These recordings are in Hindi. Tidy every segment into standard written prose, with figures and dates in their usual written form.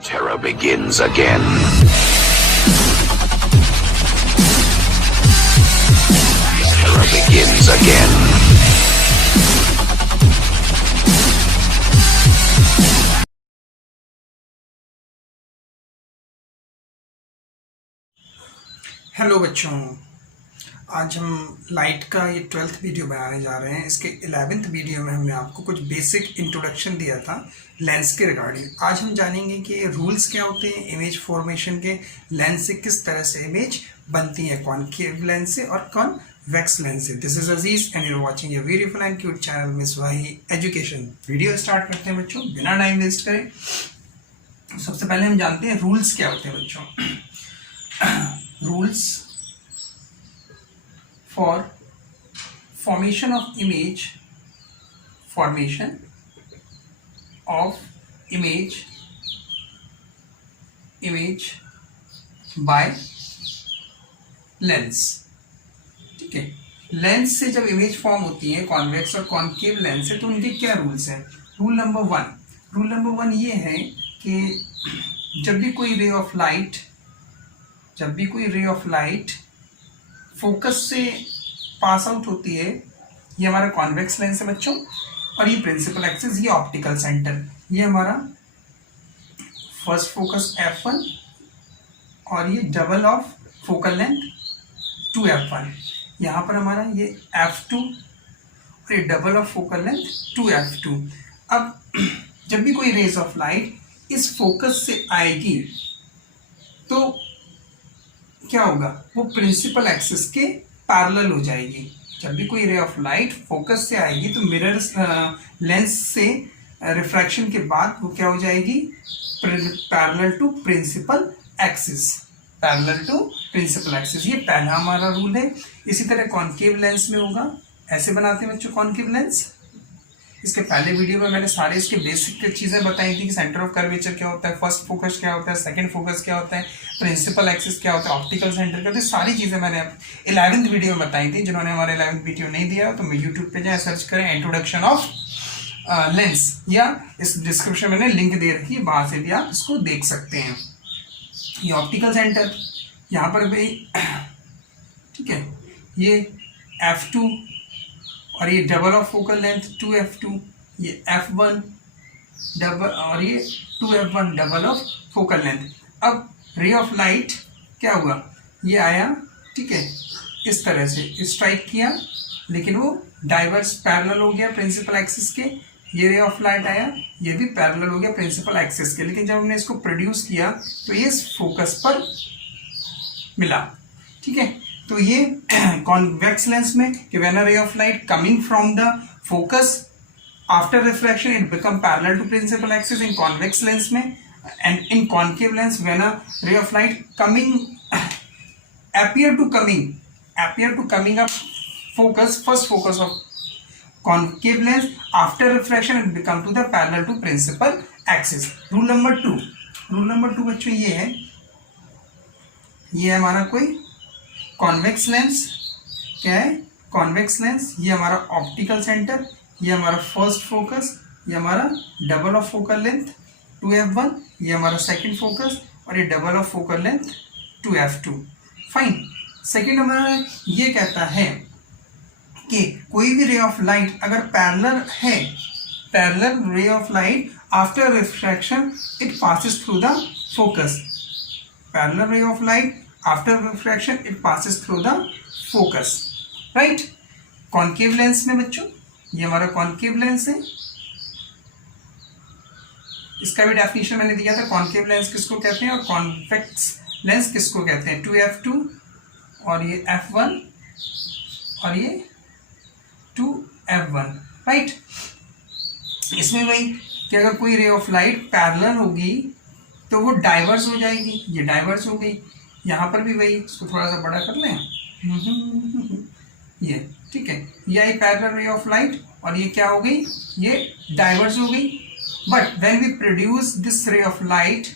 Terror begins again. Terror begins again. Hello बच्चों, आज हम लाइट का ये 12th वीडियो बनाने जा रहे हैं। इसके 11th वीडियो में हमने आपको कुछ बेसिक इंट्रोडक्शन दिया था लेंस के रिगार्डिंग। आज हम जानेंगे कि रूल्स क्या होते हैं इमेज फॉर्मेशन के, लेंस से किस तरह से इमेज बनती है, कॉनकेव लेंस से और कॉन्वेक्स लेंस से। This is Aziz and you are watching a beautiful and cute channel Miss Wahi education. Video start करते हैं बच्चों, बिना टाइम वेस्ट करें। सबसे पहले हम जानते हैं रूल्स क्या होते हैं बच्चों। rules for formation of image by lens। ठीक है, लेंस से जब इमेज फॉर्म होती है कॉन्वेक्स और कॉनकेव लेंस से, तो उनके क्या रूल्स हैं। रूल नंबर वन ये है कि जब भी कोई रे ऑफ लाइट फोकस से पास आउट होती है, ये हमारा कॉन्वेक्स लेंस है बच्चों, और ये प्रिंसिपल एक्सिस, ये ऑप्टिकल सेंटर, ये हमारा फर्स्ट फोकस f1 और ये double of focal length 2f1। यहाँ पर हमारा ये f2 और ये double of focal length 2f2। अब जब भी कोई रेज ऑफ लाइट इस फोकस से आएगी तो क्या होगा, वो प्रिंसिपल एक्सिस के पैरेलल हो जाएगी। जब भी कोई रे ऑफ लाइट फोकस से आएगी तो मिरर लेंस से रिफ्रैक्शन के बाद वो क्या हो जाएगी, पैरेलल टू प्रिंसिपल एक्सिस। ये पहला हमारा रूल है। इसी तरह कॉनकेव लेंस में होगा, ऐसे बनाते हैं बच्चों कॉनकेव लेंस। इसके पहले वीडियो में मैंने सारे इसके बेसिक चीज़ें बताई थी कि सेंटर ऑफ कर्वेचर क्या होता है, फर्स्ट फोकस क्या होता है, सेकंड फोकस क्या होता है, प्रिंसिपल एक्सिस क्या होता है, ऑप्टिकल सेंटर क्या होता है। सारी चीज़ें मैंने 11th वीडियो में बताई थी। जिन्होंने हमारे 11th वीडियो नहीं दिया तो मैं यूट्यूब पे जाए, सर्च करें इंट्रोडक्शन ऑफ लेंस, या इस डिस्क्रिप्शन में लिंक दे रखी है, वहाँ से भी आप इसको देख सकते हैं। ये ऑप्टिकल सेंटर यहाँ पर भी, ठीक है, ये f2 और ये double of focal length 2f2, ये f1 डबल और ये 2f1 double of focal length. अब रे ऑफ लाइट क्या हुआ, ये आया, ठीक है, इस तरह से स्ट्राइक किया, लेकिन वो डाइवर्स पैरेलल हो गया प्रिंसिपल एक्सिस के। ये रे ऑफ लाइट आया, ये भी पैरेलल हो गया प्रिंसिपल एक्सिस के, लेकिन जब हमने इसको प्रोड्यूस किया तो ये फोकस पर मिला। ठीक है, तो ये कॉन्वेक्स लेंस में कि when a ray of light coming from the focus after refraction it become parallel to principal axis in convex lens में, and in concave lens when a ray of light coming appear to coming up focus, first focus of concave lens, after refraction it become to the parallel to principal axis। Rule number two बच्चों ये है, ये हमारा कोई कॉन्वेक्स लेंस, क्या है, कॉन्वेक्स लेंस, ये हमारा ऑप्टिकल सेंटर, ये हमारा फर्स्ट फोकस, ये हमारा double of focal length 2f1, ये हमारा सेकंड फोकस और ये double of focal length 2f2। Fine. Second हमारा ये कहता है कि कोई भी रे ऑफ लाइट अगर parallel ray of light after refraction it passes through the focus, parallel ray of light after refraction it passes through the focus, right. Concave lens में बच्चों ये हमारा कॉनकेव लेंस है, इसका भी डेफिनेशन मैंने दिया था, कॉनकेव लेंस किसको कहते हैं और कॉन्वेक्स लेंस किसको कहते हैं। 2f2 और ये f1 और ये 2f1, राइट। इसमें वही कि अगर कोई रे ऑफ लाइट पैरेलल होगी तो वो डाइवर्स हो जाएगी, ये डाइवर्स हो गई। यहाँ पर भी वही, इसको थोड़ा सा बड़ा कर लें, ये ठीक है, ये आई पैरेलल रे ऑफ लाइट और ये क्या हो गई, ये डाइवर्स हो गई। But when we produce this ray of light,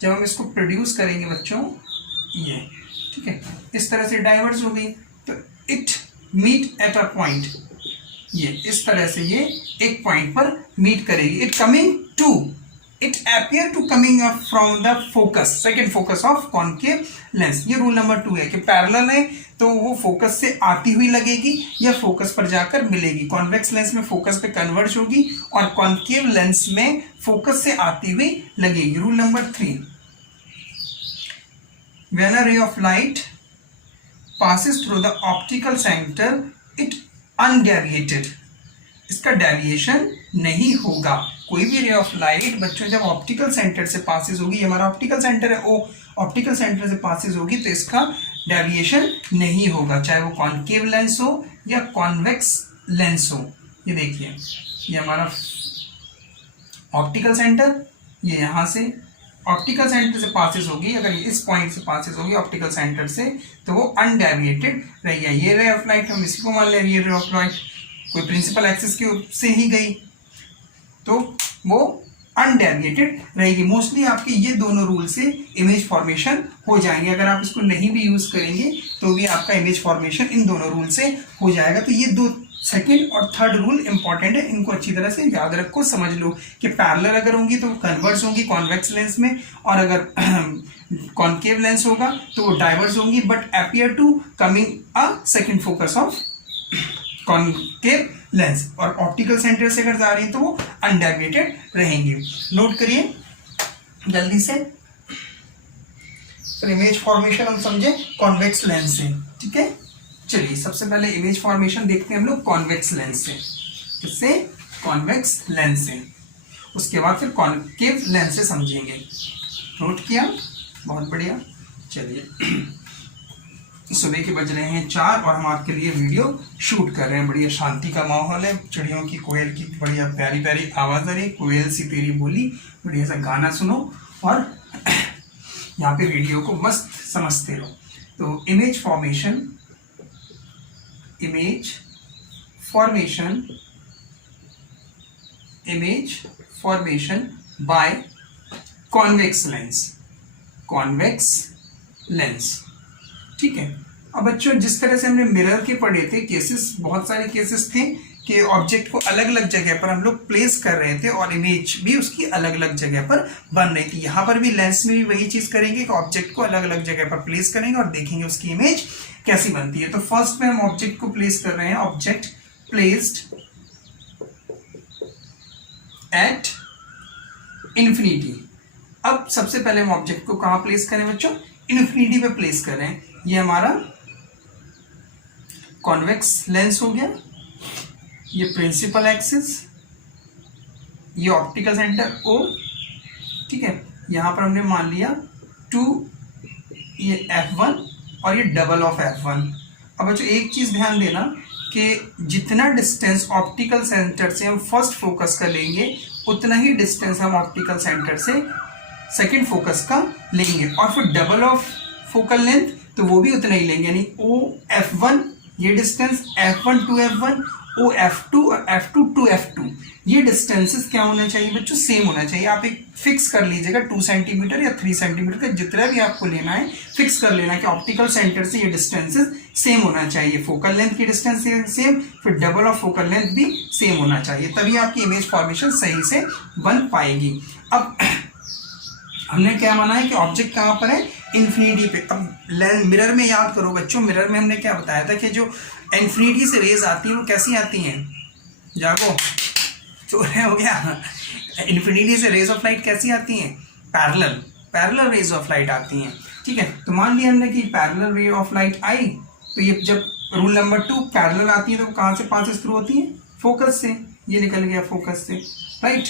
जब हम इसको प्रोड्यूस करेंगे बच्चों, ये ठीक है, इस तरह से डाइवर्स हो गई, तो it meet at a point, ये इस तरह से ये एक पॉइंट पर मीट करेगी। It coming to it appear to coming up from the focus, second focus of concave lens. ये रूल नंबर 2 है कि पैरेलल है तो वो फोकस से आती हुई लगेगी या फोकस पर जाकर मिलेगी। कॉन्वेक्स लेंस में फोकस पे कन्वर्ज होगी और कॉनकेव लेंस में फोकस से आती हुई लगेगी। Rule number 3, when a ray of light passes through the optical center it undeviated, इसका डेविएशन नहीं होगा। कोई भी रे ऑफ लाइट बच्चों जब ऑप्टिकल सेंटर से पासिस होगी, ये हमारा ऑप्टिकल सेंटर है, ओ ऑप्टिकल सेंटर से पासिस होगी तो इसका डेविएशन नहीं होगा, चाहे वो कॉनकेव लेंस हो या कॉन्वेक्स लेंस हो। ये देखिए, ये हमारा ऑप्टिकल सेंटर, ये यहाँ से ऑप्टिकल सेंटर से पासिस होगी, अगर इस पॉइंट से पासिस होगी ऑप्टिकल सेंटर से तो वो अनडेविएटेड रहेगी। ये रे ऑफ लाइट, हम इसी को मान लें ये रे ऑफ लाइट कोई प्रिंसिपल एक्सिस के से ही गई तो वो अनडेविएटेड रहेगी। मोस्टली आपके ये दोनों रूल से इमेज फॉर्मेशन हो जाएंगे। अगर आप इसको नहीं भी यूज करेंगे तो भी आपका इमेज फॉर्मेशन इन दोनों रूल से हो जाएगा। तो ये दो सेकेंड और थर्ड रूल इंपॉर्टेंट है, इनको अच्छी तरह से याद रखो, समझ लो कि पैरेलल अगर होंगी तो कन्वर्स होंगी कॉन्वेक्स लेंस में, और अगर कॉनकेव लेंस होगा तो वो डाइवर्स होंगी but appear to coming a second focus of concave lens, और ऑप्टिकल सेंटर से अगर जा रही है तो वो अनडेविएटेड रहेंगी। नोट करिए जल्दी से। तो इमेज फॉर्मेशन हम समझे कॉन्वेक्स लेंस से, ठीक है। चलिए सबसे पहले इमेज फॉर्मेशन देखते हैं हम लोग कॉन्वेक्स लेंस से। किससे? कॉन्वेक्स लेंस से। उसके बाद फिर कॉनकेव लेंस से समझेंगे। नोट किया? बहुत बढ़िया। चलिए सुबह के बज रहे हैं 4 और हम आपके लिए वीडियो शूट कर रहे हैं। बढ़िया शांति का माहौल है, चिड़ियों की, कोयल की बढ़िया प्यारी प्यारी आवाज़ आ रही है, कोयल सी तेरी बोली, बढ़िया सा गाना सुनो और यहाँ पे वीडियो को मस्त समझते रहो। तो image formation by convex lens, ठीक है। अब बच्चों जिस तरह से हमने मिरर के पढ़े थे केसेस, बहुत सारे केसेस थे कि ऑब्जेक्ट को अलग अलग जगह पर हम लोग प्लेस कर रहे थे और इमेज भी उसकी अलग अलग जगह पर बन रही थी। यहाँ पर भी लेंस में भी वही चीज करेंगे कि ऑब्जेक्ट को अलग अलग जगह पर प्लेस करेंगे और देखेंगे उसकी इमेज कैसी बनती है। तो फर्स्ट में हम ऑब्जेक्ट को प्लेस कर रहे हैं, ऑब्जेक्ट प्लेस्ड एट इन्फिनिटी। अब सबसे पहले हम ऑब्जेक्ट को कहां प्लेस करें बच्चों? इन्फिनिटी पे प्लेस कर रहे हैं। ये हमारा कॉन्वेक्स लेंस हो गया, ये प्रिंसिपल एक्सिस, ये ऑप्टिकल सेंटर O, ठीक है। यहां पर हमने मान लिया 2, ये F1 और ये डबल ऑफ F1। अब बच्चों एक चीज ध्यान देना कि जितना डिस्टेंस ऑप्टिकल सेंटर से हम फर्स्ट फोकस का लेंगे उतना ही डिस्टेंस हम ऑप्टिकल सेंटर से सेकेंड फोकस का लेंगे, और फिर डबल ऑफ फोकल लेंथ तो वो भी उतना ही लेंगे, यानी OF1 ये distance, F1 to F1, OF2 और F2 to F2 ये डिस्टेंसेस क्या होना चाहिए बच्चों? सेम होना चाहिए। आप एक फिक्स कर लीजिएगा 2 सेंटीमीटर या 3 सेंटीमीटर का, जितना भी आपको लेना है फिक्स कर लेना कि ऑप्टिकल सेंटर से ये डिस्टेंसेस सेम होना चाहिए। फोकल लेंथ की डिस्टेंस सेम, फिर डबल ऑफ फोकल लेंथ भी सेम होना चाहिए, तभी आपकी इमेज फॉर्मेशन सही से बन पाएगी। अब हमने क्या माना है कि ऑब्जेक्ट कहाँ पर है? इन्फिनिटी पे। अब मिरर में याद करो बच्चों, मिरर में हमने क्या बताया था कि जो इन्फिनिटी से रेज आती है वो कैसी आती हैं? जागो, चोरे हो गया। इन्फिनिटी से रेज ऑफ लाइट कैसी आती हैं? पैरेलल रेज ऑफ लाइट आती हैं, ठीक है। तो मान लिया हमने कि पैरेलल रे ऑफ लाइट आई, तो ये जब रूल नंबर 2 पैरेलल आती है तो कहाँ से पासेस थ्रू होती है? फोकस से। ये निकल गया फोकस से, राइट।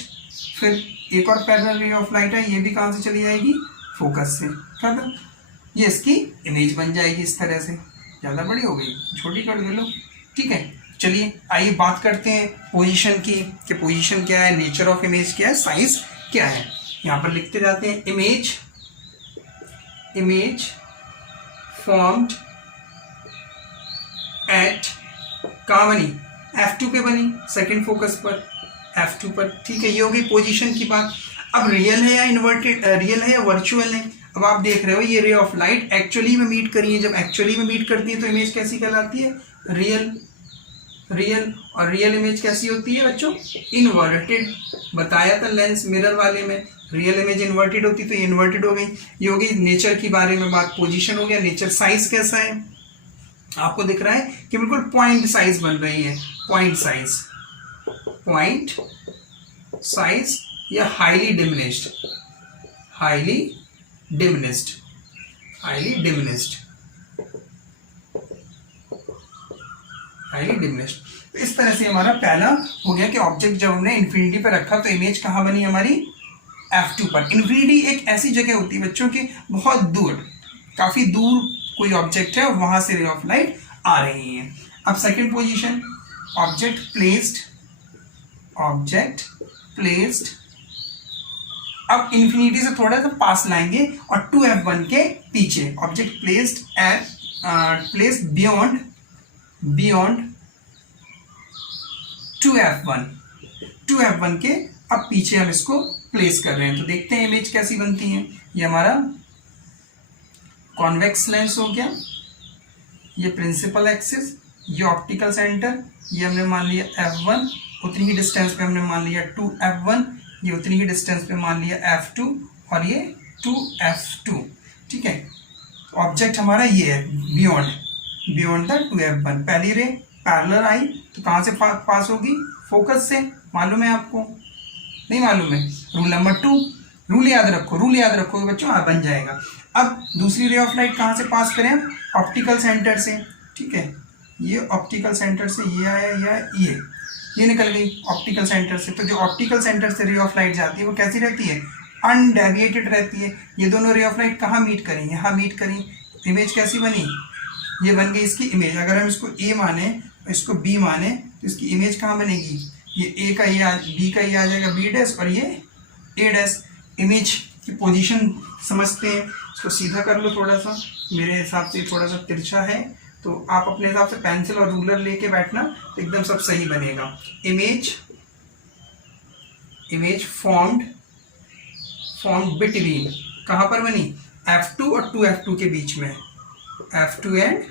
फिर एक और पैरेलल रे ऑफ लाइट है, ये भी कहाँ से चली जाएगी? फोकस से। खत्म। ये इसकी इमेज बन जाएगी इस तरह से। ज़्यादा बड़ी हो गई, छोटी कर दे लो, ठीक है। चलिए आइए बात करते हैं पोजीशन की, कि पोजीशन क्या है, नेचर ऑफ इमेज क्या है, साइज क्या है। यहाँ पर लिखते जाते हैं इमेज फॉर्म्ड एट, कहाँ बनी? F2 पे बनी, सेकेंड फोकस पर, F2 पर, ठीक है। ये हो गई पोजीशन की बात। अब रियल है या इन्वर्टेड, रियल है या वर्चुअल है? अब आप देख रहे हो ये रे ऑफ लाइट एक्चुअली में मीट करी है, जब एक्चुअली में मीट करती है तो इमेज कैसी कहलाती है? रियल। और रियल इमेज कैसी होती है बच्चों? इन्वर्टेड। बताया था लेंस मिरर वाले में रियल इमेज इन्वर्टेड होती तो ये इन्वर्टेड हो गई। ये हो गई नेचर के बारे में बात, पोजीशन हो गया, नेचर। साइज कैसा है आपको दिख रहा है कि बिल्कुल पॉइंट साइज बन रही है, पॉइंट साइज या highly diminished, highly diminished, highly diminished, highly diminished. तो इस तरह से हमारा पहला हो गया कि ऑब्जेक्ट जब हमने इन्फिनिटी पर रखा तो इमेज कहाँ बनी हमारी F2 पर। इन्फिनिटी एक ऐसी जगह होती है बच्चों की बहुत दूर, काफी दूर कोई ऑब्जेक्ट है और वहां से रे ऑफ लाइट आ रही है। अब सेकंड पोजीशन, ऑब्जेक्ट प्लेस्ड। अब इन्फिनिटी से थोड़ा सा पास लाएंगे और 2F1 के पीछे, ऑब्जेक्ट प्लेस्ड बियॉन्ड 2F1 के अब पीछे हम इसको प्लेस कर रहे हैं। तो देखते हैं इमेज कैसी बनती है। ये हमारा कॉन्वेक्स लेंस हो गया, ये प्रिंसिपल एक्सिस, ये ऑप्टिकल सेंटर, ये हमने मान लिया F1, उतनी ही डिस्टेंस पे हमने मान लिया 2F1, ये उतनी ही डिस्टेंस पे मान लिया F2 और ये 2F2। ठीक है, ऑब्जेक्ट हमारा ये है बियॉन्ड द 2F1। पहली रे पैरेलल आई तो कहाँ से पास होगी, फोकस से। मालूम है आपको, नहीं मालूम है? रूल नंबर 2, रूल याद रखो बच्चों, बन जाएगा। अब दूसरी रे ऑफ लाइट कहाँ से पास करें, ऑप्टिकल सेंटर से। ठीक है, ये ऑप्टिकल सेंटर से ये आया, ये निकल गई ऑप्टिकल सेंटर से। तो जो ऑप्टिकल सेंटर से रे ऑफ लाइट जाती है वो कैसी रहती है, अनडेविएटेड रहती है। ये दोनों रे ऑफ लाइट कहाँ मीट करें, यहाँ मीट करें। इमेज कैसी बनी, ये बन गई इसकी इमेज। अगर हम इसको ए माने, इसको बी माने, तो इसकी इमेज कहाँ बनेगी, ये ए का ये बी का ये आ जाएगा बी डैश और ये ए डैश। इमेज की पोजीशन समझते हैं, इसको सीधा कर लो थोड़ा सा, मेरे हिसाब से थोड़ा सा तिरछा है, तो आप अपने हिसाब से पेंसिल और रूलर लेके बैठना तो एकदम सब सही बनेगा। इमेज फॉर्म्ड बिटवीन, कहाँ पर बनी, F2 और 2F2 के बीच में, F2 एंड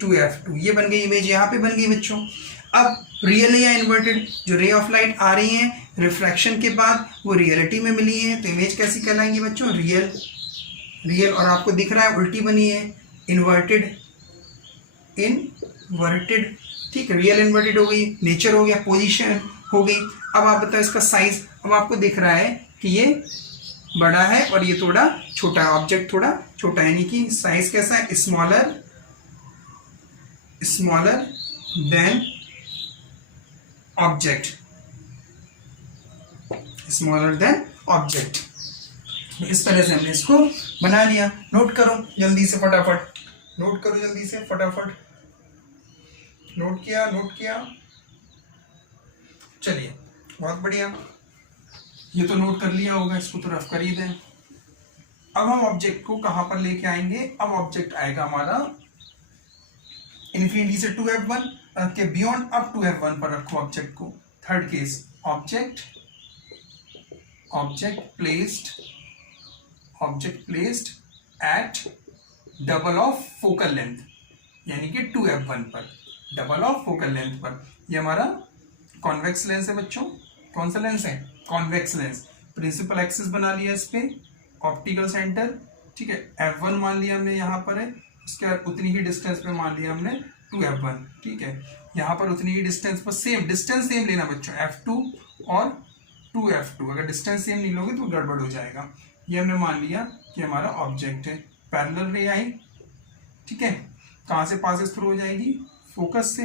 2F2, ये बन गई इमेज, यहाँ पे बन गई बच्चों। अब रियल या इन्वर्टेड, जो रे ऑफ लाइट आ रही हैं रिफ्रैक्शन के बाद वो रियलिटी में मिली है, तो इमेज कैसी कहलाएंगी बच्चों, रियल। और आपको दिख रहा है उल्टी बनी है, इन्वर्टेड। ठीक है, रियल इन्वर्टेड हो गई, नेचर हो गया, पोजीशन हो गई। अब आप बताओ इसका साइज। अब आपको दिख रहा है कि ये बड़ा है और ये थोड़ा छोटा है, ऑब्जेक्ट थोड़ा छोटा है, यानी कि साइज कैसा है, स्मॉलर देन ऑब्जेक्ट, इस तरह से हमने इसको बना लिया। नोट करो जल्दी से फटाफट, नोट किया। चलिए, बहुत बढ़िया, ये तो नोट कर लिया होगा, इसको तो रफ कर ही दें। अब हम ऑब्जेक्ट को कहां पर लेके आएंगे, अब ऑब्जेक्ट आएगा हमारा इन्फिनिटी से 2F1 के बियॉन्ड, अब 2F1 पर रखो ऑब्जेक्ट को। Third case, object placed eight double of focal length, यानी कि 2F1 पर, डबल ऑफ फोकल लेंथ पर। ये हमारा कॉन्वेक्स लेंस है बच्चों। कौन सा लेंस है, कॉन्वेक्स लेंस। प्रिंसिपल एक्सिस बना लिया इस पे, ऑप्टिकल सेंटर। ठीक है, F1 मान लिया हमने यहाँ पर है, इसके बाद उतनी ही डिस्टेंस पे मान लिया हमने 2F1। ठीक है, यहाँ पर उतनी ही डिस्टेंस पर डिस्टेंस सेम लेना बच्चों, F2 और 2F2। अगर डिस्टेंस सेम नहीं लोगे तो गड़बड़ हो जाएगा। ये हमने मान लिया कि हमारा ऑब्जेक्ट है। पैरेलल रे आई, ठीक है, कहाँ से पासेस थ्रू हो जाएगी, फोकस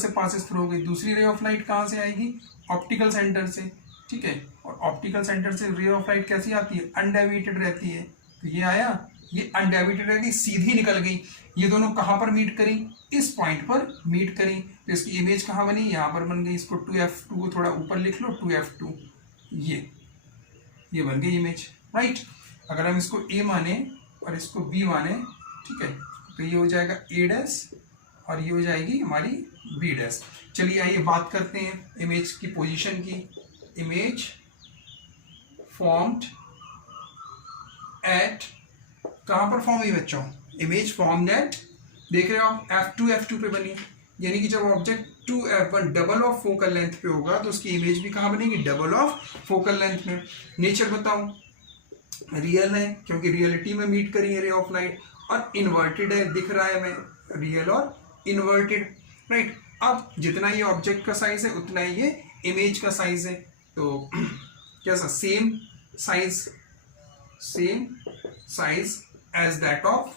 से पासेस थ्रू हो गई। दूसरी रे ऑफ लाइट कहाँ से आएगी, ऑप्टिकल सेंटर से। ठीक है, और ऑप्टिकल सेंटर से रे ऑफ लाइट कैसी आती है, अनडेविएटेड रहती है। तो ये आया, ये अनडेविएटेड रहती, सीधी निकल गई। ये दोनों कहाँ पर मीट करी, इस पॉइंट पर मीट करी, तो इसकी इमेज कहाँ बनी, यहाँ पर बन गई। इसको 2F2 को थोड़ा ऊपर लिख लो, 2F2, ये बन गई इमेज, राइट। अगर हम इसको A माने और इसको B माने, ठीक है, तो ये हो जाएगा A डैश और ये हो जाएगी हमारी B डैश। चलिए आइए बात करते हैं इमेज की पोजीशन की। इमेज फॉर्म्ड एट, कहाँ पर फॉर्म हुई बच्चों, इमेज फॉर्म्ड एट, देख रहे हो आप, F2 पे बनी, यानी कि जब object 2f1 double of focal length पे होगा तो उसकी इमेज भी कहाँ बनेगी, डबल ऑफ फोकल लेंथ में। नेचर बताओ, रियल है क्योंकि रियलिटी में मीट करी है रे ऑफ लाइट, और इन्वर्टेड है, दिख रहा है हमें रियल और इन्वर्टेड, राइट। अब जितना ये ऑब्जेक्ट का साइज है उतना ही ये इमेज का साइज है, तो कैसा, same size as that of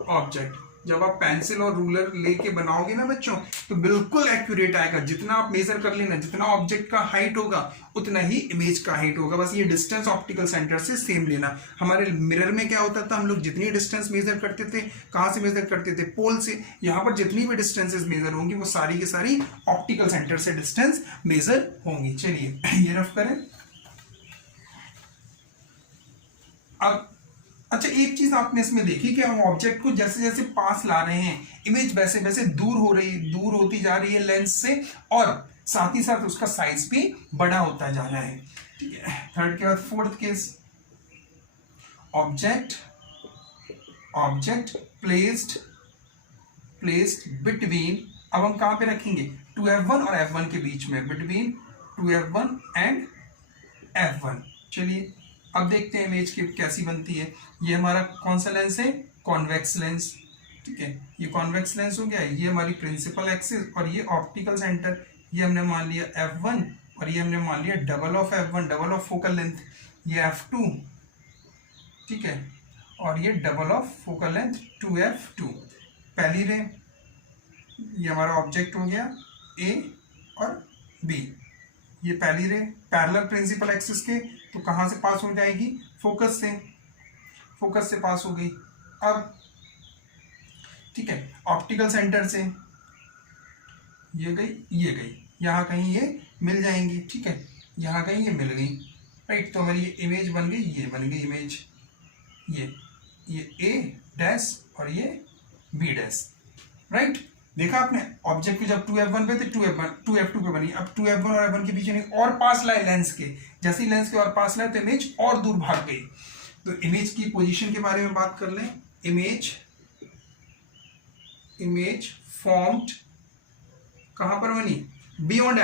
object. जब आप पेंसिल और रूलर लेके बनाओगे ना बच्चों तो बिल्कुल एक्यूरेट आएगा। जितना आप मेजर कर लेना, जितना ऑब्जेक्ट का हाइट होगा उतना ही इमेज का हाइट होगा, बस ये डिस्टेंस ऑप्टिकल सेंटर से सेम लेना। हमारे मिरर में क्या होता था, हम लोग जितनी डिस्टेंस मेजर करते थे, कहाँ से मेजर करते थे, पोल से। यहाँ पर जितनी भी डिस्टेंसेस मेजर होंगी वो सारी की सारी ऑप्टिकल सेंटर से डिस्टेंस मेजर होंगी। चलिए ये रफ करें। अब अच्छा, एक चीज आपने इसमें देखी कि हम ऑब्जेक्ट को जैसे जैसे पास ला रहे हैं, इमेज वैसे वैसे दूर होती जा रही है लेंस से, और साथ ही साथ उसका साइज भी बड़ा होता जा रहा है। ठीक है, थर्ड के बाद fourth case, object placed between, अब हम कहां पे रखेंगे, 2f1 और f1 के बीच में, बिटवीन 2f1 एंड f1। चलिए अब देखते हैं इमेज की कैसी बनती है। ये हमारा कौन सा लेंस है, कॉन्वेक्स लेंस। ठीक है, ये कॉन्वेक्स लेंस हो गया, ये हमारी प्रिंसिपल एक्सिस, और ये ऑप्टिकल सेंटर, ये हमने मान लिया f1 और ये हमने मान लिया double of f1, double of focal length, ये f2। ठीक है, और ये double of focal length 2f2। पहली रे, ये हमारा ऑब्जेक्ट हो गया A और B। ये पहली रे पैरेलल प्रिंसिपल एक्सिस के, तो कहाँ से पास हो जाएगी, फोकस से पास हो गई। अब ठीक है, ऑप्टिकल सेंटर से ये गई, यहाँ कहीं ये मिल जाएंगी। ठीक है, यहाँ कहीं ये मिल गई, राइट। तो हमारी ये इमेज बन गई, ये बन गई इमेज, ये A डैश और ये B डैश, राइट। देखा आपने, ऑब्जेक्ट की जब 2f1 पे थे 2f2 पे बनी। अब 2f1 और f1 के बीच में और पास लाए लेंस के, जैसे ही लेंस के और पास लाए तो इमेज और दूर भाग गई। तो इमेज की पोजीशन के बारे में बात कर लें। इमेज फॉर्म्ड कहां पर बनी, बियॉन्ड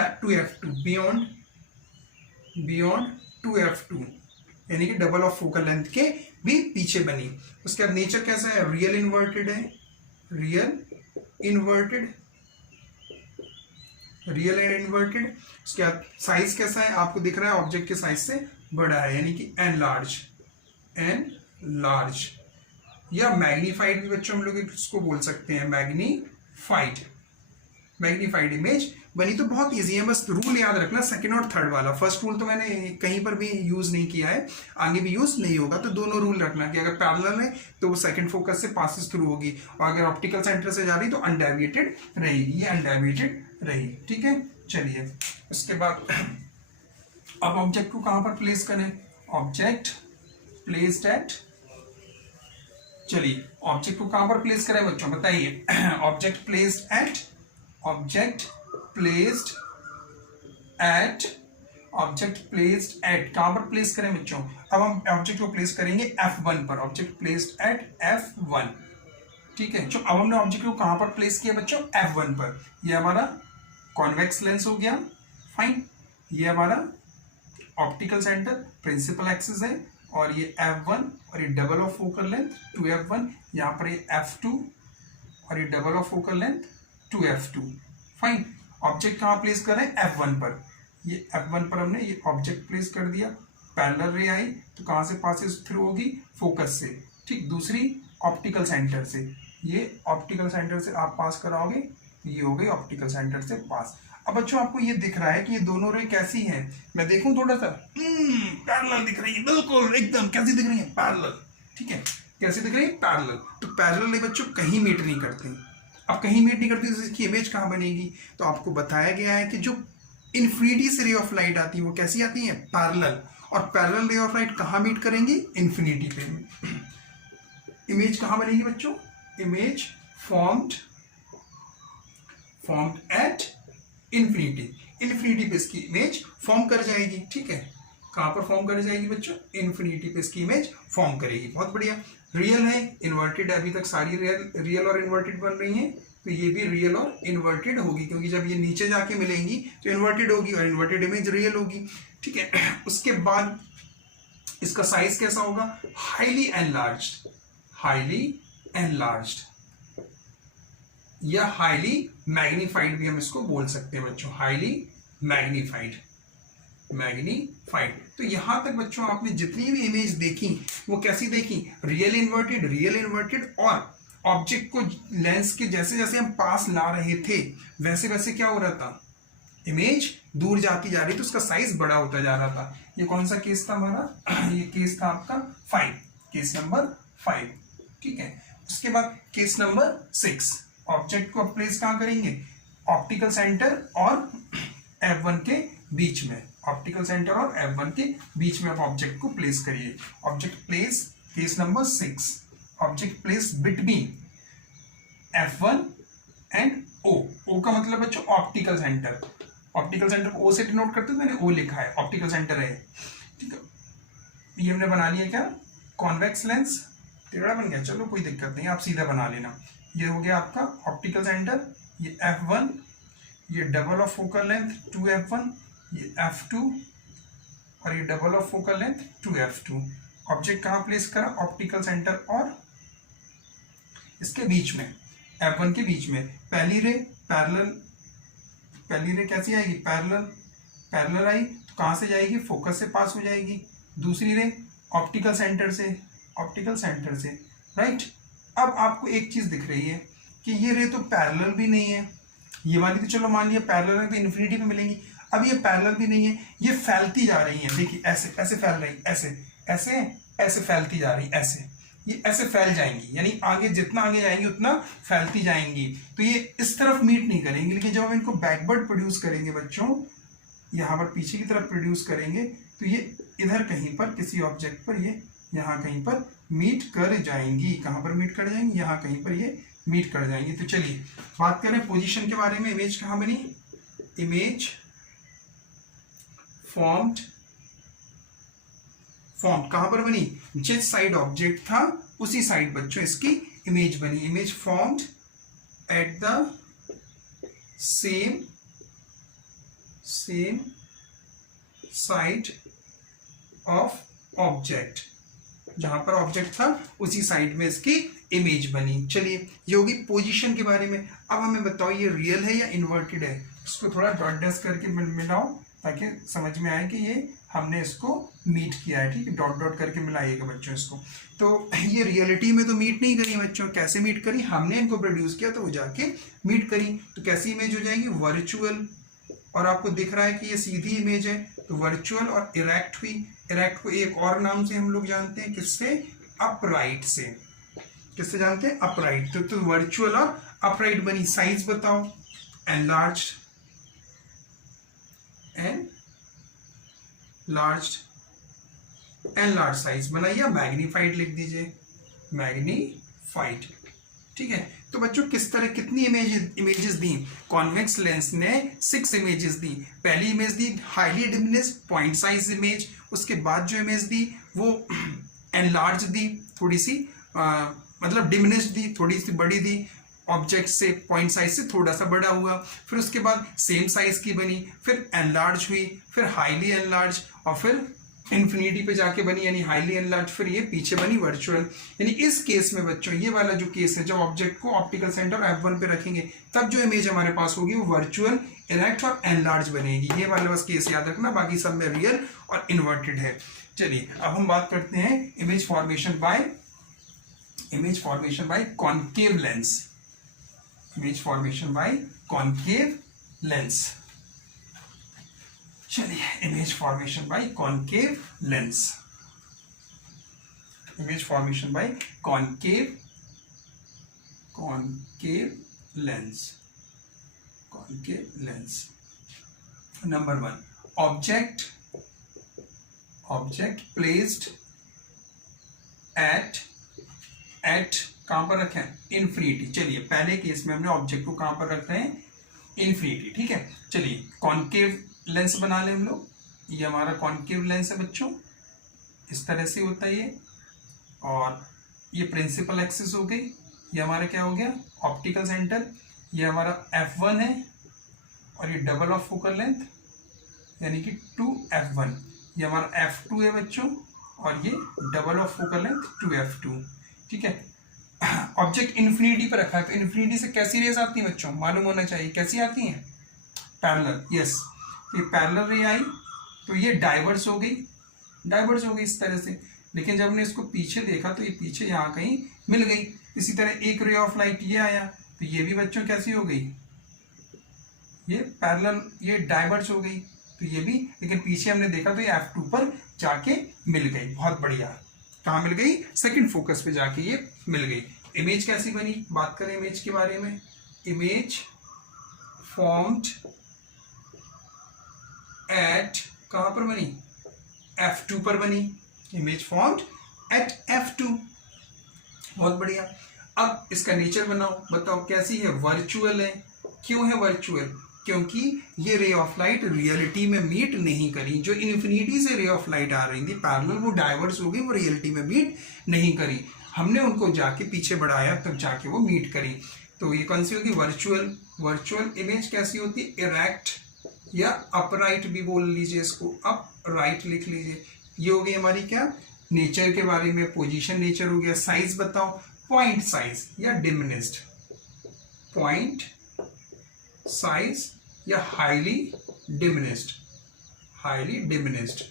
2f2, यानी कि डबल ऑफ फोकल लेंथ के भी पीछे बनी। उसके बाद नेचर कैसा है, रियल इन्वर्टेड है, रियल एंड इन्वर्टेड। उसके बाद साइज कैसा है, आपको दिख रहा है ऑब्जेक्ट के साइज से बड़ा है, यानी कि एन लार्ज या मैग्नीफाइड भी बच्चों हम लोग इसको बोल सकते हैं, मैग्नीफाइड इमेज बनी। तो बहुत इजी है, बस रूल याद रखना, सेकंड और थर्ड वाला। फर्स्ट रूल तो मैंने कहीं पर भी यूज नहीं किया है, आगे भी यूज नहीं होगा। तो दोनों रूल रखना कि अगर पैरेलल है तो वो सेकंड फोकस से पासिस थ्रू होगी, और अगर ऑप्टिकल सेंटर से जा रही तो अनडेविएटेड रहेगी, ये अनडेविएटेड रही। ठीक है, चलिए उसके बाद अब ऑब्जेक्ट को कहां पर प्लेस करें, ऑब्जेक्ट प्लेस्ड एट, चलिए ऑब्जेक्ट को कहां पर प्लेस करें बच्चों, बताइए। ऑब्जेक्ट प्लेस्ड एट कहां पर प्लेस करें बच्चों, अब हम ऑब्जेक्ट को प्लेस करेंगे F1 पर, ऑब्जेक्ट प्लेस्ड एट F1। ठीक है, जो अब हमने ऑब्जेक्ट को कहां पर प्लेस किया बच्चों, F1 पर। ये हमारा कॉन्वेक्स लेंस हो गया, फाइन। ये हमारा ऑप्टिकल सेंटर प्रिंसिपल एक्सिस है, और ये F1 और ये double of focal length 2f1, यहाँ पर ये F2 और ये double of focal length 2f2, fine. Object कहाँ प्लेस कर रहे हैं, F1 पर। ये F1 पर हमने ये ऑब्जेक्ट प्लेस कर दिया, पैरेलल रे आई तो कहाँ से पासेस थ्रू होगी, फोकस से। ठीक, दूसरी ऑप्टिकल सेंटर से, ये ऑप्टिकल सेंटर से आप पास कराओगे, ये हो गई ऑप्टिकल सेंटर से पास। अब बच्चों आपको ये दिख रहा है कि ये दोनों रे कैसी हैं, मैं देखूं थोड़ा सा, पैरेलल दिख रही है, बिल्कुल एकदम कैसी दिख रही है, पैरेलल। ठीक है, कैसे दिख रही है, पैरेलल। तो पैरेलल रे बच्चों कहीं मीट नहीं करते। अब कहीं मीट नहीं करती तो इसकी इमेज कहाँ बनेगी, तो आपको बताया गया है कि जो इन्फिनिटी से रे ऑफ लाइट आती है वो कैसी आती है, पैरेलल। और पैरेलल रे ऑफ लाइट कहाँ मीट करेंगी, इन्फिनिटी पे। इमेज कहाँ बनेगी बच्चों, इमेज फॉर्म्ड एट इन्फिनिटी पे इसकी इमेज फॉर्म कर जाएगी। ठीक है, कहां पर फॉर्म कर जाएगी बच्चों, इन्फिनिटी पे इसकी इमेज फॉर्म करेगी। बहुत बढ़िया। रियल है, इन्वर्टेड है, अभी तक सारी रियल और इन्वर्टेड बन रही हैं, तो ये भी रियल और इन्वर्टेड होगी, क्योंकि जब ये नीचे जाके मिलेंगी तो इन्वर्टेड होगी और इन्वर्टेड इमेज रियल होगी। ठीक है, उसके बाद इसका साइज कैसा होगा, हाईली एनलार्ज्ड, हाईली एनलार्ज्ड या हाईली मैग्नीफाइड भी हम इसको बोल सकते हैं बच्चों, हाईली मैग्नीफाइड, मैग्नीफाइड। तो यहां तक बच्चों आपने जितनी भी इमेज देखी वो कैसी देखी, रियल इन्वर्टेड, और ऑब्जेक्ट को लेंस के जैसे जैसे हम पास ला रहे थे वैसे वैसे क्या हो रहा था, इमेज दूर जाती जा रही, तो उसका साइज बड़ा होता जा रहा था। ये कौन सा केस था हमारा, ये केस था आपका 5, केस नंबर 5। ठीक है, उसके बाद केस नंबर 6, ऑब्जेक्ट को प्लेस कहां करेंगे, ऑप्टिकल सेंटर और F1 के बीच में, ऑप्टिकल सेंटर और F1 के बीच में आप ऑब्जेक्ट को प्लेस करिए। Object place, case number 6, object place between F1 and O का मतलब बच्चों ऑप्टिकल सेंटर, ऑप्टिकल सेंटर को O से डिनोट करते हैं, मैंने O लिखा है, ऑप्टिकल सेंटर है। ठीक है, ये हमने बना लिया क्या, कॉन्वेक्स लेंस, टेढ़ा बन गया, चलो कोई दिक्कत नहीं, आप सीधा बना लेना। ये हो गया आपका ऑप्टिकल सेंटर, ये F1, ये double of focal length 2F1, ये F2 और ये double of focal length 2F2। Object कहाँ प्लेस करा, ऑप्टिकल सेंटर और इसके बीच में, F1 के बीच में। पहली रे पैरेलल, पहली रे कैसी आएगी, पैरेलल आई, तो कहाँ से जाएगी, फोकस से पास हो जाएगी। दूसरी रे ऑप्टिकल सेंटर से, राइट। अब आपको एक चीज दिख रही है कि ये रे तो पैरेलल भी नहीं है, ये वाली तो चलो मान लिया पैरेलल है तो इन्फिनिटी पे मिलेंगी, अब ये पैरेलल भी नहीं है, ये फैलती जा रही है, देखिए ऐसे ऐसे फैल रही, ऐसे फैलती जा रही, ये ऐसे फैल जाएंगी, यानी आगे जितना आगे जाएंगी उतना फैलती जाएंगी, तो ये इस तरफ मीट नहीं करेंगी। लेकिन जब हम इनको बैकवर्ड प्रोड्यूस करेंगे बच्चों, यहाँ पर पीछे की तरफ प्रोड्यूस करेंगे, तो ये इधर कहीं पर किसी ऑब्जेक्ट पर ये यहाँ कहीं पर मीट कर जाएंगी। कहाँ पर मीट कर जाएंगी, यहाँ कहीं पर ये मीट कर जाएंगी। तो चलिए बात करें पोजीशन के बारे में। इमेज कहाँ बनी, इमेज फॉर्म्ड कहां पर बनी, जिस साइड ऑब्जेक्ट था उसी साइड बच्चों इसकी इमेज बनी। Image formed at the same side of object, जहां पर ऑब्जेक्ट था उसी साइड में इसकी इमेज बनी। चलिए ये होगी पोजीशन के बारे में। अब हमें बताओ ये रियल है या इन्वर्टेड है, इसको थोड़ा डॉट डैश करके मिलाओ ताकि समझ में आए कि ये हमने इसको मीट किया है। ठीक है, डॉट डॉट करके मिलाइएगा बच्चों इसको। तो ये रियलिटी में तो मीट नहीं करी बच्चों, कैसे मीट करी, हमने इनको प्रोड्यूस किया तो वो जाके मीट करी। तो कैसी इमेज हो जाएगी, वर्चुअल, और आपको दिख रहा है कि ये सीधी इमेज है तो वर्चुअल, और इरेक्ट हुई, इरेक्ट को एक और नाम से हम लोग जानते हैं, किससे, अपराइट से। किससे जानते हैं, अपराइट। तो वर्चुअल और अपराइट बनी। साइज बताओ, एनलार्ज्ड एनलार्ज साइज बनाइए, मैग्नीफाइड लिख दीजिए, मैग्नीफाइड। ठीक है, तो बच्चों किस तरह कितनी इमेजेस दी, कॉन्वेक्स लेंस ने 6 इमेजेस दी। पहली इमेज दी highly diminish point size image, उसके बाद जो इमेज दी वो एनलार्ज दी, थोड़ी सी मतलब डिमिनिश दी, थोड़ी सी बड़ी दी, ऑब्जेक्ट से पॉइंट साइज से थोड़ा सा बड़ा हुआ। फिर उसके बाद सेम साइज की बनी, फिर एनलार्ज हुई, फिर हाईली एनलार्ज, और फिर इन्फिनिटी पे जाके बनी यानी हाईली एनलार्ज, फिर ये पीछे बनी वर्चुअल। यानी इस केस में बच्चों ये वाला जो केस है, जब ऑब्जेक्ट को ऑप्टिकल सेंटर F1 पे रखेंगे तब जो इमेज हमारे पास होगी वो वर्चुअल, इरेक्ट और एनलार्ज बनेगी। ये वाला बस केस याद रखना, बाकी सब में रियल और इन्वर्टेड है। चलिए अब हम बात करते हैं image formation by concave lens. Image formation by concave lens. चलिए image formation by concave lens. Image formation by concave lens. Number 1, object placed at कहां पर रखें, इन्फिनिटी। चलिए पहले केस में हमने ऑब्जेक्ट को कहां पर रख रहे हैं, इन्फिनिटी। ठीक है, चलिए कॉन्केव लेंस बना लें हम लोग। ये हमारा कॉन्केव लेंस है बच्चों, इस तरह से होता है ये, और ये प्रिंसिपल एक्सिस हो गई, ये हमारा क्या हो गया, ऑप्टिकल सेंटर। ये हमारा f1 है और ये डबल ऑफ फोकल लेंथ यानी कि 2f1, ये हमारा f2 है बच्चों और ये double of focal length 2f2। ठीक है, ऑब्जेक्ट इन्फिनिटी पर रखा है, तो इन्फिनिटी से कैसी रेज आती है बच्चों, मालूम होना चाहिए कैसी आती हैं, पैरेलल। यस, ये पैरेलल रे आई तो ये डाइवर्स हो गई इस तरह से। लेकिन जब हमने इसको पीछे देखा तो ये पीछे यहाँ कहीं मिल गई। इसी तरह एक रे ऑफ लाइट ये आया तो ये भी बच्चों कैसी हो गई, ये पैरेलल, ये डाइवर्स हो गई तो ये भी, लेकिन पीछे हमने देखा तो ये f2 पर जाके मिल गई। बहुत बढ़िया, कहाँ मिल गई, सेकंड फोकस पे जाके ये मिल गई। इमेज कैसी बनी, बात करें इमेज के बारे में। इमेज फॉर्म्ड एट, कहां पर बनी, f2 पर बनी। इमेज फॉर्म्ड एट f2, बहुत बढ़िया। अब इसका नेचर बताओ कैसी है, वर्चुअल है। क्यों है वर्चुअल, क्योंकि ये रे ऑफ लाइट रियलिटी में मीट नहीं करी। जो इन्फिनिटी से रे ऑफ लाइट आ रही थी पैरेलल, वो डाइवर्स हो गई, वो रियलिटी में मीट नहीं करी। हमने उनको जाके पीछे बढ़ाया तब जाके वो मीट करी। तो ये कौन सी होगी, वर्चुअल। वर्चुअल इमेज कैसी होती है, इरेक्ट या अपराइट भी बोल लीजिए इसको, अपराइट लिख लीजिए। ये हो गई हमारी क्या, नेचर के बारे में, पोजीशन नेचर हो गया। साइज बताओ, पॉइंट साइज या डिमिनिस्ड, पॉइंट साइज या हाईली डिमिनिस्ड, हाईली डिमिनिस्ड।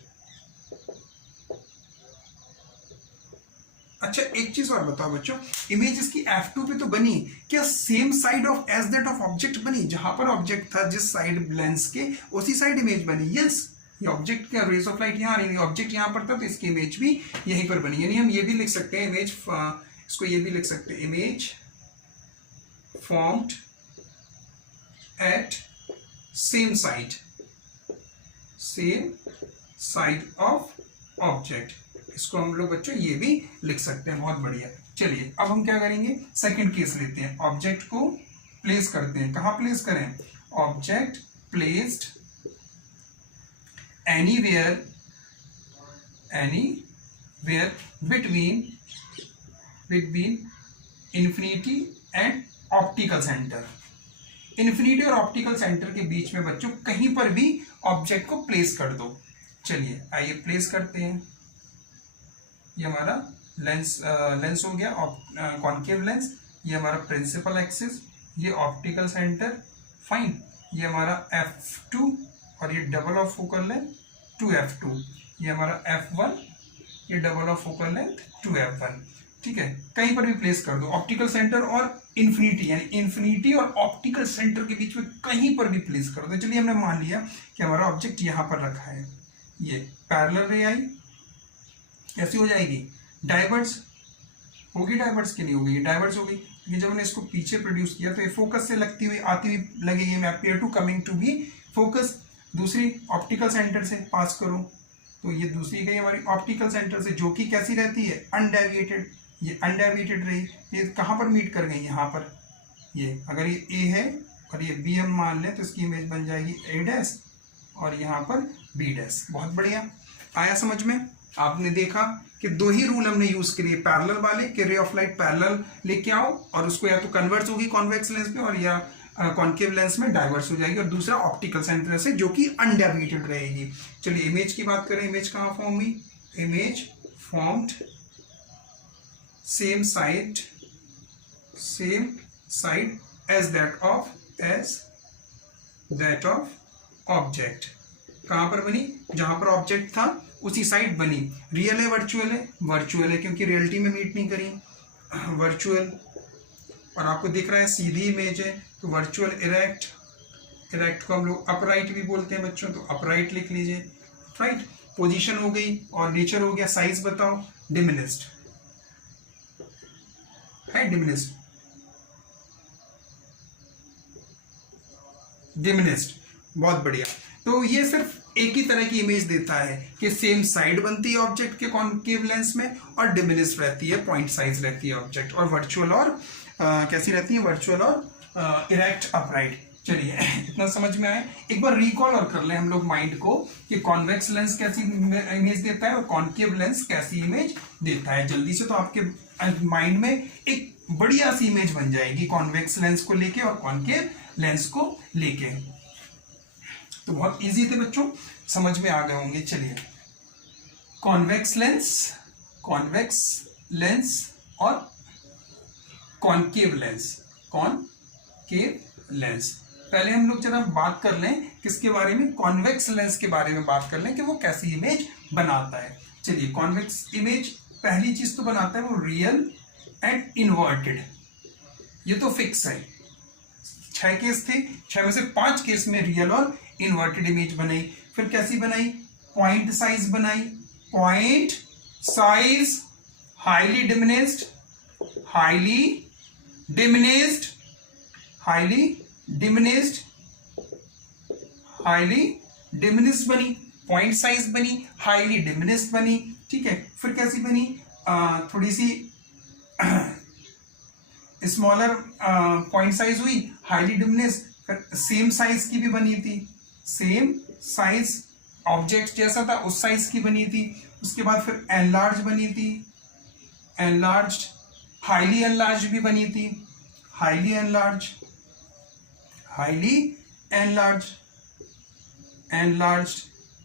अच्छा एक चीज और बताओ बच्चों, इमेज इसकी f2 पे तो बनी, क्या same side of as that of object बनी, जहां पर ऑब्जेक्ट था जिस साइड लेंस के उसी साइड इमेज बनी। यस, ये ऑब्जेक्ट का रेज ऑफ लाइट यहाँ आ रही है, ऑब्जेक्ट यहाँ पर था तो इसकी इमेज भी यहीं पर बनी। यानी हम ये भी लिख सकते हैं इमेज, इसको ये भी लिख सकते हैं, image formed at same side of object. इसको हम लोग बच्चों ये भी लिख सकते हैं, बहुत बढ़िया। चलिए अब हम क्या करेंगे, सेकंड केस लेते हैं। ऑब्जेक्ट को प्लेस करते हैं, कहां प्लेस करें, object placed anywhere between infinity and optical centre. Infinity और ऑप्टिकल सेंटर के बीच में बच्चों कहीं पर भी ऑब्जेक्ट को प्लेस कर दो। चलिए आइए प्लेस करते हैं। ये हमारा लेंस हो गया, कॉन्केव लेंस, ये हमारा प्रिंसिपल एक्सिस, ये ऑप्टिकल सेंटर, फाइन। ये हमारा f2 और ये double of focal length 2f2, ये हमारा f1, ये double of focal length 2f1। ठीक है, कहीं पर भी प्लेस कर दो, ऑप्टिकल सेंटर और इन्फिनिटी, यानी इन्फिनिटी और ऑप्टिकल सेंटर के बीच में कहीं पर भी प्लेस कर दो। चलिए हमने मान लिया कि हमारा ऑब्जेक्ट यहां पर रखा है। ये पैरेलल रे आई कैसी हो जाएगी, डाइवर्स होगी, डाइवर्स की नहीं होगी, डाइवर्स होगी। ये जब हमने इसको पीछे प्रोड्यूस किया तो ये फोकस से लगती हुई आती हुई लगेगी, मैं appear to coming to be focus. दूसरी ऑप्टिकल सेंटर से पास करो तो ये दूसरी गई हमारी ऑप्टिकल सेंटर से, जो कि कैसी रहती है, अनडेविएटेड। ये अनडेविएटेड रही, ये कहाँ पर मीट कर गई, यहाँ पर। ये अगर ये ए है और ये बी हम मान लें तो इसकी इमेज बन जाएगी ए डैश और यहाँ पर बी डैश। बहुत बढ़िया, आया समझ में। आपने देखा कि दो ही रूल हमने यूज किए, पैरेलल वाले कि रे ऑफ लाइट पैरेलल लेके आओ और उसको या तो कन्वर्स होगी कॉन्वेक्स लेंस में और या कॉन्केव लेंस में डाइवर्स हो जाएगी, और दूसरा ऑप्टिकल सेंटर से जो कि अनडेविएटेड रहेगी। चलिए इमेज की बात करें, इमेज कहाँ फॉर्म हुई, image formed same side as that of object. कहां पर बनी, जहां पर ऑब्जेक्ट था उसी साइड बनी। रियल है वर्चुअल है, वर्चुअल है क्योंकि रियलिटी में मीट नहीं करी, वर्चुअल। और आपको दिख रहा है सीधी इमेज है तो वर्चुअल इरेक्ट, इरेक्ट को हम लोग अपराइट भी बोलते हैं बच्चों, तो अपराइट लिख लीजिए, राइट। पोजीशन हो गई और नेचर हो गया। साइज बताओ, डिमिनिस्ड है, डिमिनिस्ड, बहुत बढ़िया। तो ये सिर्फ एक ही तरह की इमेज देता है कि सेम साइड बनती है ऑब्जेक्ट के कॉन्केव लेंस में और डिमिनिस्ड रहती है, पॉइंट साइज रहती है ऑब्जेक्ट, और वर्चुअल और कैसी रहती है, वर्चुअल और इरेक्ट अपराइट। चलिए इतना समझ में आया। एक बार रिकॉल और कर लें हम लोग माइंड को कि कॉन्वेक्स लेंस कैसी इमेज देता है और कॉन्केव लेंस कैसी इमेज देता है, जल्दी से। तो आपके माइंड में एक बढ़िया सी इमेज बन जाएगी कॉन्वेक्स लेंस को लेके और कॉनकेव लेंस को लेके। तो बहुत इजी थे बच्चों, समझ में आ गए होंगे। चलिए, कॉन्वेक्स लेंस और कॉनकेव लेंस। पहले हम लोग जरा बात कर लें किसके बारे में, कॉन्वेक्स लेंस के बारे में बात कर लें कि वो कैसी इमेज बनाता है। चलिए, कॉन्वेक्स इमेज पहली चीज तो बनाता है वो रियल एंड इन्वर्टेड। ये तो फिक्स है, 6 केस थे, 6 में से 5 केस में रियल और इन्वर्टेड इमेज बनाई। फिर कैसी बनाई, पॉइंट साइज बनाई, पॉइंट साइज हाईली डिमिनिस्ड बनी, पॉइंट साइज बनी, हाईली डिमिनिस्ड बनी। ठीक है, फिर कैसी बनी, थोड़ी सी स्मॉलर पॉइंट साइज हुई, हाईली डिमिनिस्ड। फिर सेम साइज की भी बनी थी, सेम साइज ऑब्जेक्ट जैसा था उस साइज की बनी थी। उसके बाद फिर एनलार्ज बनी थी, एनलार्ज्ड, हाईली एनलार्ज भी बनी थी, हाईली एनलार्ज,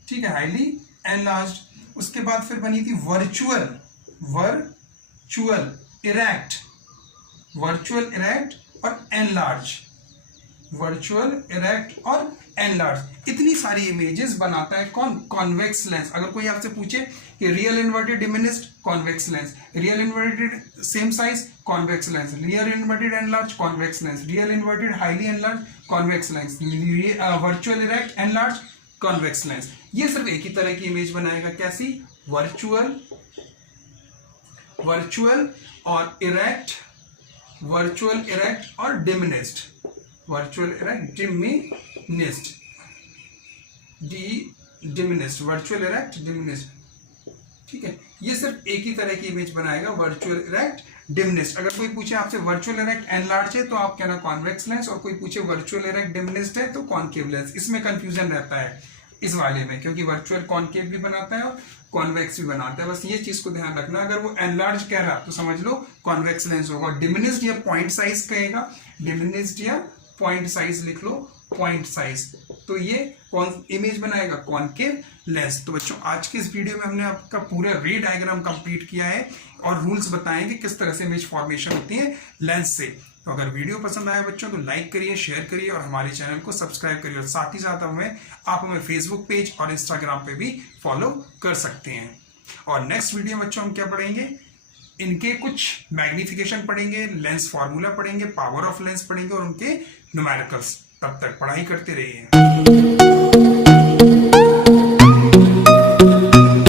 ठीक है, हाईली एनलार्ज। उसके बाद फिर बनी थी वर्चुअल इरेक्ट और एनलार्ज। इतनी सारी इमेजेस बनाता है कौन, कॉन्वेक्स लेंस। अगर कोई आपसे पूछे कि real inverted diminished, convex lens, real inverted same size, convex lens, real inverted enlarge, convex lens, real inverted highly enlarge, convex lens, virtual erect enlarge, convex lens. ये सिर्फ एक ही तरह की इमेज बनाएगा, कैसी, वर्चुअल और इरेक्ट, और डिमिनिस्ड, डिमिनिस्ड। ठीक है, ये सिर्फ एक ही तरह की इमेज बनाएगा, वर्चुअल इरेक्ट डिमिनिस्ड। अगर कोई पूछे आपसे वर्चुअल इरेक्ट एनलार्ज है तो आप कहना कॉन्वेक्स लेंस, और कोई पूछे वर्चुअल इरेक्ट डिमिनिस्ड है तो कॉनकेव लेंस। इसमें कंफ्यूजन रहता है इस वाले में, क्योंकि वर्चुअल कॉनकेव भी बनाता है और कॉन्वेक्स भी बनाता है। बस ये चीज को ध्यान रखना, अगर वो एनलार्ज कह रहा तो समझ लो कॉन्वेक्स लेंस होगा। डिमिनिस्ड या पॉइंट साइज कहेगा, डिमिनिस्ड या पॉइंट साइज लिख लो, पॉइंट साइज, तो ये कौन इमेज बनाएगा, कॉनकेव लेंस। तो बच्चों, आज के इस वीडियो में हमने आपका पूरा रे डायग्राम कंप्लीट किया है और रूल्स बताएंगे किस तरह से इमेज फॉर्मेशन होती है लेंस से। तो अगर वीडियो पसंद आया बच्चों तो लाइक करिए, शेयर करिए और हमारे चैनल को सब्सक्राइब करिए। और साथ ही साथ आप हमें फेसबुक पेज और इंस्टाग्राम पे भी फॉलो कर सकते हैं। और नेक्स्ट वीडियो में बच्चों हम क्या पढ़ेंगे, इनके कुछ मैग्निफिकेशन पढ़ेंगे, लेंस फॉर्मूला पढ़ेंगे, पावर ऑफ लेंस पढ़ेंगे और उनके न्यूमेरिकल्स। तब तक पढ़ाई करते रहिए।